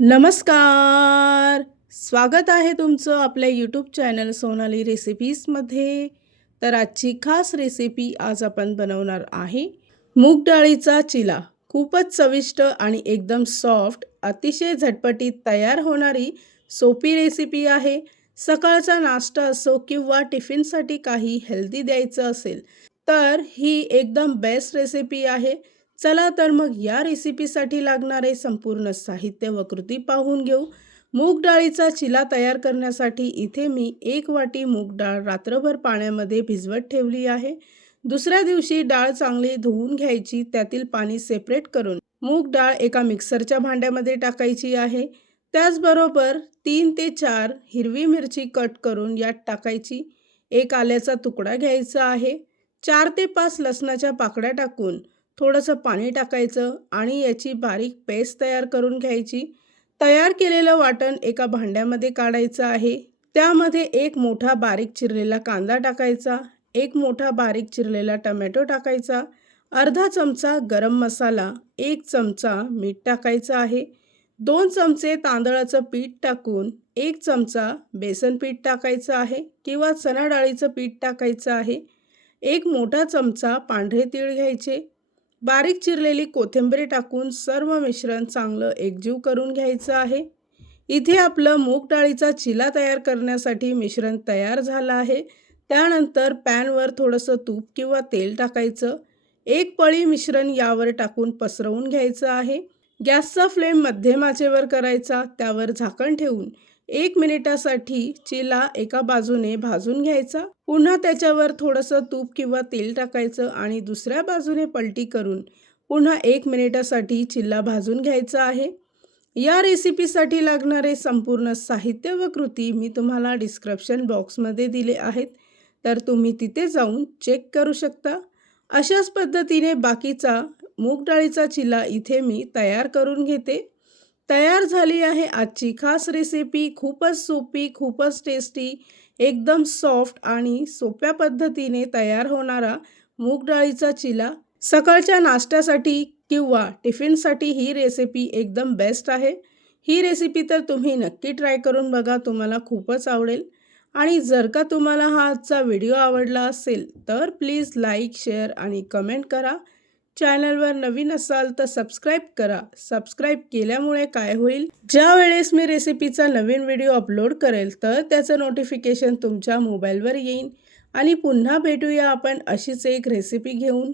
नमस्कार. स्वागत आहे तुमचं आपल्या यूट्यूब चॅनल सोनाली रेसिपीजमध्ये. तर आजची खास रेसिपी आज आपण बनवणार आहे मूग डाळीचा चिला. खूपच चविष्ट आणि एकदम सॉफ्ट, अतिशय झटपटीत तयार होणारी सोपी रेसिपी आहे. सकाळचा नाश्ता असो किंवा टिफिनसाठी काही हेल्दी द्यायचं असेल तर ही एकदम बेस्ट रेसिपी आहे. चला तर मग या रेसिपीसाठी लागणारे संपूर्ण साहित्य व कृती पाहून घेऊ. मूग डाळीचा चिला तयार करण्यासाठी इथे मी 1 वाटी मूग डाळ रात्रभर पाण्यामध्ये भिजवत ठेवली आहे. दुसऱ्या दिवशी डाळ चांगली धुवून घ्यायची. त्यातील पाणी सेपरेट करून मूग डाळ एका मिक्सरच्या भांड्यामध्ये टाकायची आहे. त्याचबरोबर 3 ते 4 हिरवी मिरची कट करून यात टाकायची. एक आल्याचा तुकडा घ्यायचा आहे. 4 ते 5 लसणाच्या पाकळ्या टाकून थोडंसं पाणी टाकायचं आणि याची बारीक पेस्ट तयार करून घ्यायची. तयार केलेलं वाटण एका भांड्यामध्ये काढायचं आहे. त्यामध्ये एक मोठा बारीक चिरलेला कांदा टाकायचा, एक मोठा बारीक चिरलेला टोमॅटो टाकायचा, अर्धा चमचा गरम मसाला, 1 चमचा मीठ टाकायचं आहे. 2 चमचे तांदळाचं पीठ टाकून 1 चमचा बेसन पीठ टाकायचं आहे किंवा चणा डाळीचं पीठ टाकायचं आहे. 1 मोठा चमचा पांढरे तीळ घ्यायचे. बारीक चिरलेली कोथिंबीर टाकून सर्व मिश्रण चांगलं एकजीव करून घ्यायचं आहे. इथे आपलं मूग डाळीचा चिला तयार करण्यासाठी मिश्रण तयार झालं आहे. त्यानंतर पॅनवर थोडंसं तूप किंवा तेल टाकायचं. एक पळी मिश्रण यावर टाकून पसरवून घ्यायचं आहे. गॅसचा फ्लेम मध्यम आचेवर करायचा. त्यावर झाकण ठेवून 1 मिनिटासाठी चिला एका बाजूने भाजून घ्यायचा. पुन्हा त्याच्यावर थोडंसं तूप किंवा तेल टाकायचं आणि दुसऱ्या बाजूने पलटी करून पुन्हा 1 मिनिटासाठी चिला भाजून घ्यायचा आहे. या रेसिपीसाठी लागणारे संपूर्ण साहित्य व कृती मी तुम्हाला डिस्क्रिप्शन बॉक्समध्ये दिले आहेत, तर तुम्ही तिथे जाऊन चेक करू शकता. अशाच पद्धतीने बाकीचा मूग डाळीचा चिला इथे मी तयार करून घेते. तयार झाली आहे आजची खास रेसिपी. खूपच सोपी, खूपच टेस्टी, एकदम सॉफ्ट आणि सोप्या पद्धतीने तयार होणारा मूग डाळीचा चिला. सकाळच्या नाश्त्यासाठी किंवा टिफिनसाठी ही रेसिपी एकदम बेस्ट आहे. ही रेसिपी तर तुम्ही नक्की ट्राय करून बघा, तुम्हाला खूपच आवडेल. आणि जर का तुम्हाला हा आजचा व्हिडिओ आवडला असेल तर प्लीज लाईक, शेअर आणि कमेंट करा. चॅनलवर नवीन असाल तर सबस्क्राईब करा. सबस्क्राईब केल्यामुळे काय होईल, ज्या वेळेस मी रेसिपीचा नवीन व्हिडिओ अपलोड करेल तर त्याचं नोटिफिकेशन तुमच्या मोबाईलवर येईल. आणि पुन्हा भेटूया आपण अशीच एक रेसिपी घेऊन.